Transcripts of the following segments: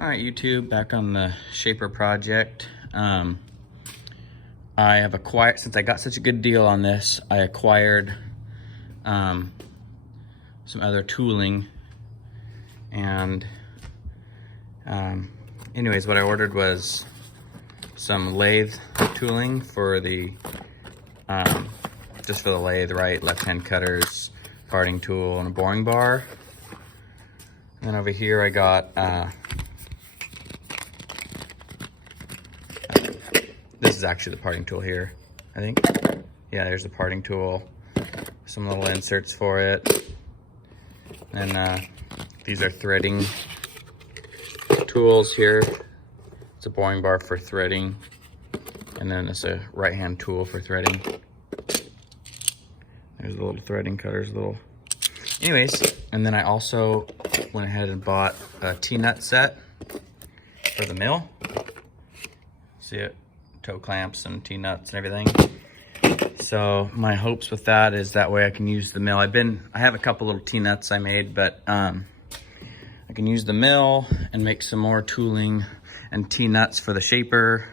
All right, YouTube, back on the shaper project. I have acquired, since I got such a good deal on this, I acquired some other tooling. And anyways, what I ordered was some lathe tooling for the, just for the lathe, right? Left-hand cutters, parting tool, and a boring bar. And then over here I got, this is actually the parting tool here, I think. Yeah, there's the parting tool. Some little inserts for it. And these are threading tools here. It's a boring bar for threading. And then it's a right-hand tool for threading. There's the little threading cutters, Anyways, and then I also went ahead and bought a T-nut set for the mill. See it? Toe clamps and T-nuts and everything. So my hopes with that is that way I can use the mill. I have a couple little T-nuts I made, but I can use the mill and make some more tooling and T-nuts for the shaper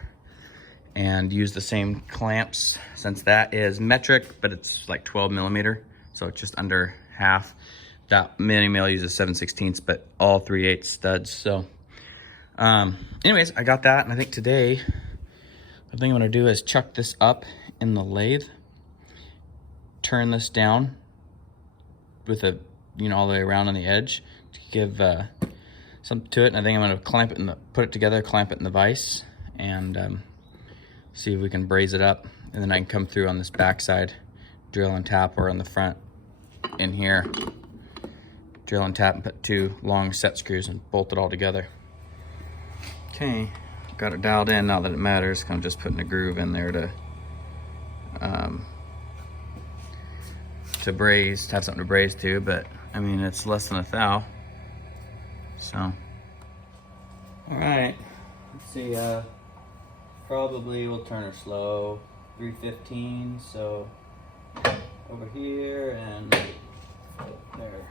and use the same clamps, since that is metric, but it's like 12 millimeter. So it's just under half. That mini mill uses 7/16, but all 3/8 studs. So anyways, I got that, and I think today, the thing I'm gonna do is chuck this up in the lathe, turn this down with a, all the way around on the edge to give something to it. And I think I'm gonna clamp it put it together, clamp it in the vise, and see if we can braze it up. And then I can come through on this backside, drill and tap, or on the front in here, drill and tap and put 2 long set screws and bolt it all together. Okay. Got it dialed in, not that it matters. I'm just putting a groove in there to braise, to have something to braise to, but I mean, it's less than a thou. So, all right, let's see, probably we'll turn her slow, 315, so over here and there.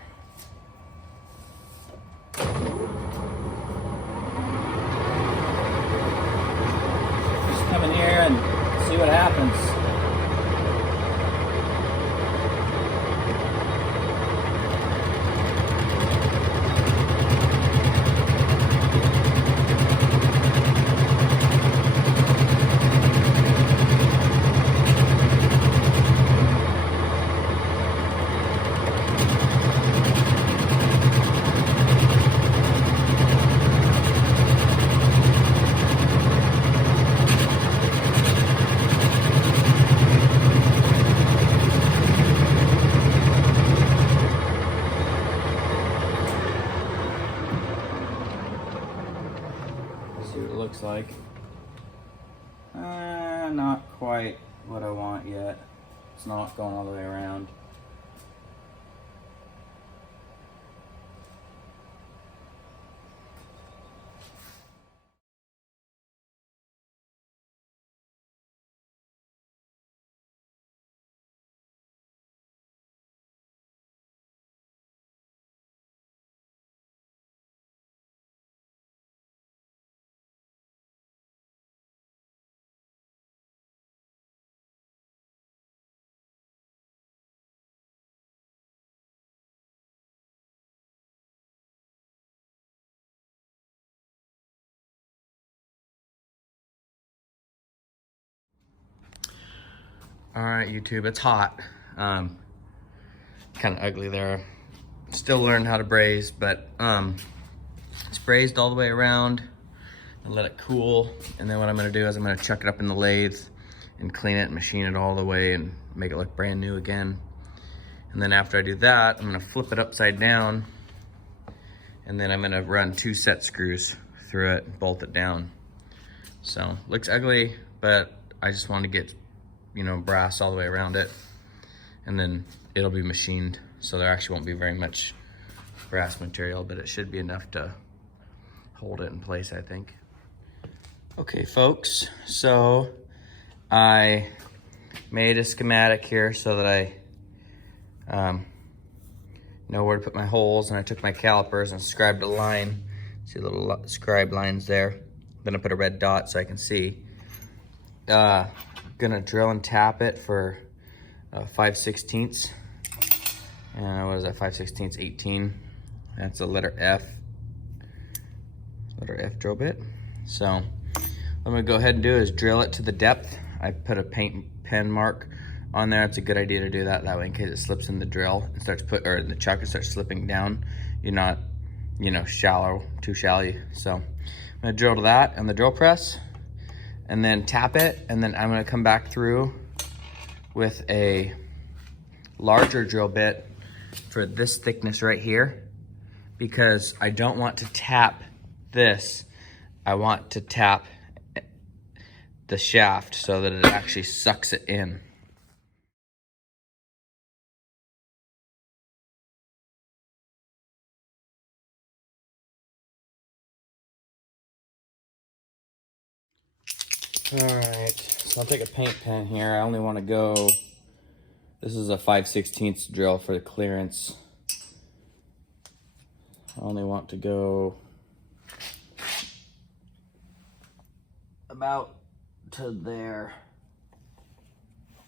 Come in here and see what happens. See what it looks like. Not quite what I want yet. It's not going all the way around. All right, YouTube, it's hot. Kind of ugly there. Still learning how to braise, but it's brazed all the way around and let it cool. And then what I'm gonna do is I'm gonna chuck it up in the lathe and clean it and machine it all the way and make it look brand new again. And then after I do that, I'm gonna flip it upside down, and then I'm gonna run 2 set screws through it and bolt it down. So looks ugly, but I just want to get brass all the way around it, and then it'll be machined, so there actually won't be very much brass material, but it should be enough to hold it in place, I think. Okay, folks, so I made a schematic here so that I know where to put my holes, and I took my calipers and scribed a line See little scribe lines there. Then I put a red dot so I can see. Gonna drill and tap it for 5/16. And what is that, 5/16, 18. That's a letter F drill bit. So what I'm gonna go ahead and do is drill it to the depth. I put a paint pen mark on there. It's a good idea to do that way in case it slips in the drill and starts in the chuck and starts slipping down. You're not, you know, too shallow. So I'm gonna drill to that on the drill press and then tap it, and then I'm gonna come back through with a larger drill bit for this thickness right here, because I don't want to tap this. I want to tap the shaft so that it actually sucks it in. All right, so I'll take a paint pen here. I only want to go, this is a 5/16 drill for the clearance. I only want to go about to there.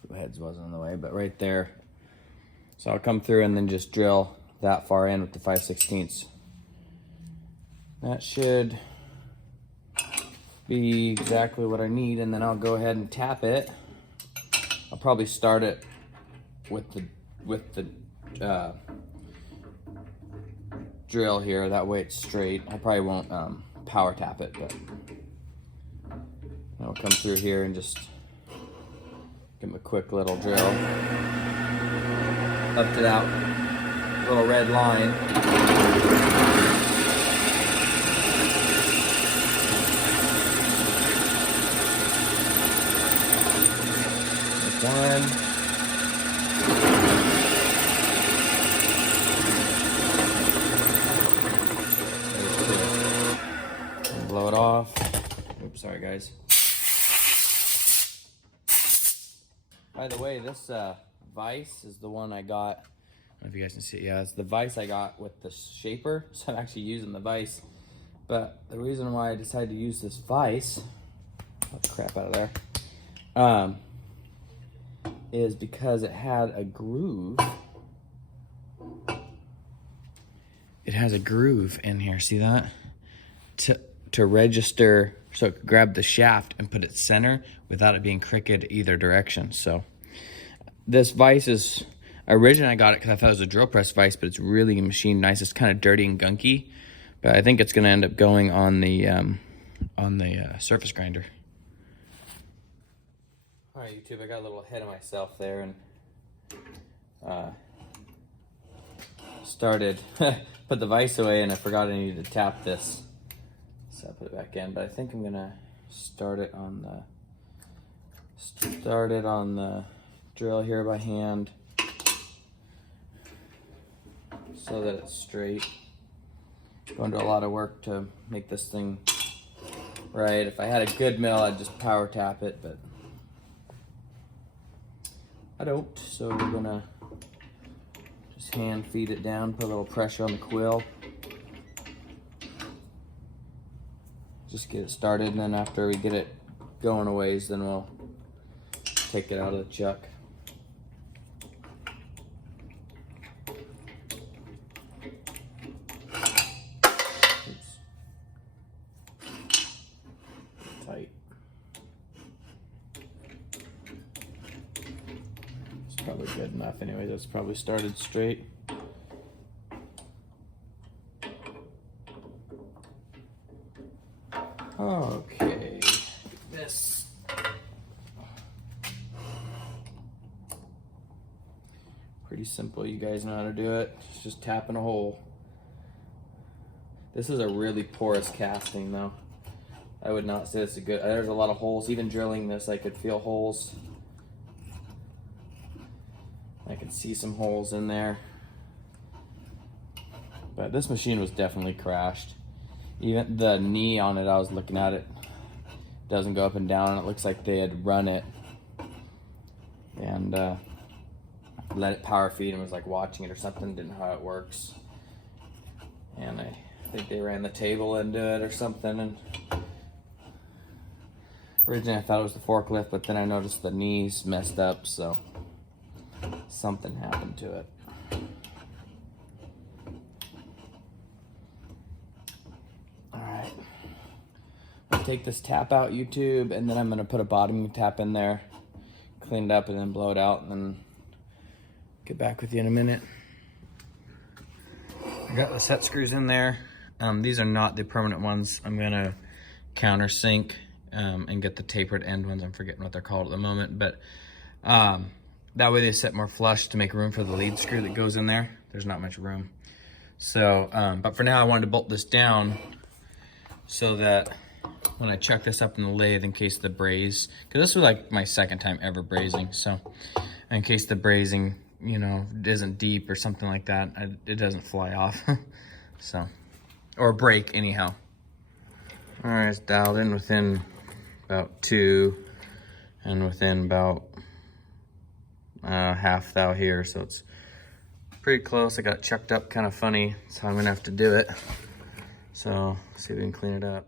The heads wasn't in the way, but right there. So I'll come through and then just drill that far in with the 5/16. That should be exactly what I need, and then I'll go ahead and tap it. I'll probably start it with the drill here. That way it's straight. I probably won't power tap it, but I'll come through here and just give him a quick little drill up to that little red line. One. Blow it off. Oops, sorry guys. By the way, this vise is the one I got. I don't know if you guys can see it. Yeah, it's the vise I got with the shaper. So I'm actually using the vise. But the reason why I decided to use this vise, get the crap out of there, is because it had a groove. It has a groove in here, see that? To register, so it could grab the shaft and put it center without it being crooked either direction. So this vise is, originally I got it because I thought it was a drill press vise, but it's really machined nice. It's kind of dirty and gunky, but I think it's gonna end up going on the surface grinder. All right, YouTube, I got a little ahead of myself there and started, put the vise away, and I forgot I needed to tap this. So I put it back in, but I think I'm gonna start it on the drill here by hand so that it's straight. Going to a lot of work to make this thing right. If I had a good mill, I'd just power tap it, but I don't, so we're gonna just hand feed it down, put a little pressure on the quill. Just get it started, and then after we get it going a ways, then we'll take it out of the chuck. Oops. Tight. It's probably good enough anyway. That's probably started straight. Okay, this. Pretty simple, you guys know how to do it. It's just tapping a hole. This is a really porous casting though. I would not say it's a good, there's a lot of holes. Even drilling this, I could feel holes. I could see some holes in there. But this machine was definitely crashed. Even the knee on it, I was looking at it, doesn't go up and down. It looks like they had run it and let it power feed and was like watching it or something, didn't know how it works. And I I think they ran the table into it or something. And originally I thought it was the forklift, but then I noticed the knees messed up, so something happened to it. All right. I'll take this tap out, YouTube, and then I'm gonna put a bottoming tap in there, clean it up, and then blow it out, and then get back with you in a minute. I got the set screws in there. These are not the permanent ones. I'm gonna countersink and get the tapered end ones. I'm forgetting what they're called at the moment, but that way they sit more flush to make room for the lead screw that goes in there. There's not much room. So, but for now I wanted to bolt this down so that when I chuck this up in the lathe, in case the braze, because this was like my second time ever brazing, so in case the brazing, you know, isn't deep or something like that, it doesn't fly off. So, or break anyhow. All right, it's dialed in within about 2 and within about half thou here, so it's pretty close. I got it chucked up kind of funny, so I'm gonna have to do it. So, see if we can clean it up.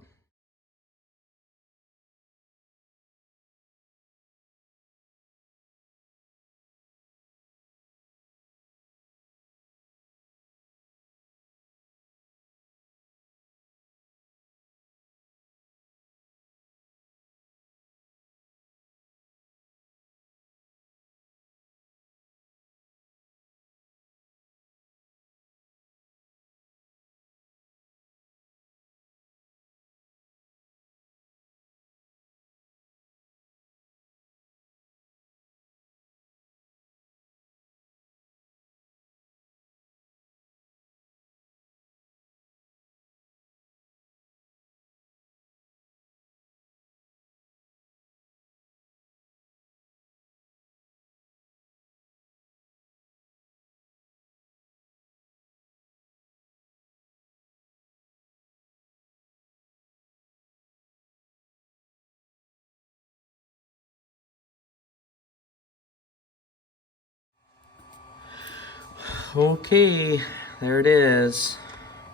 Okay, there it is,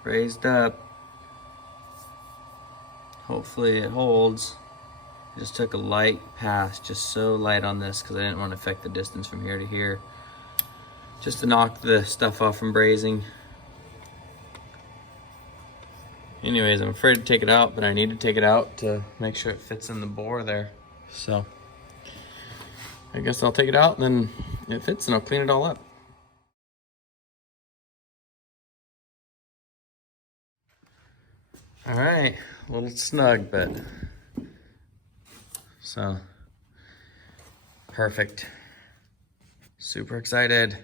raised up. Hopefully it holds. I just took a light pass, just so light on this because I didn't want to affect the distance from here to here, just to knock the stuff off from brazing. Anyways, I'm afraid to take it out, but I need to take it out to make sure it fits in the bore there. So I guess I'll take it out, and then it fits and I'll clean it all up. All right, a little snug, but so perfect. Super excited.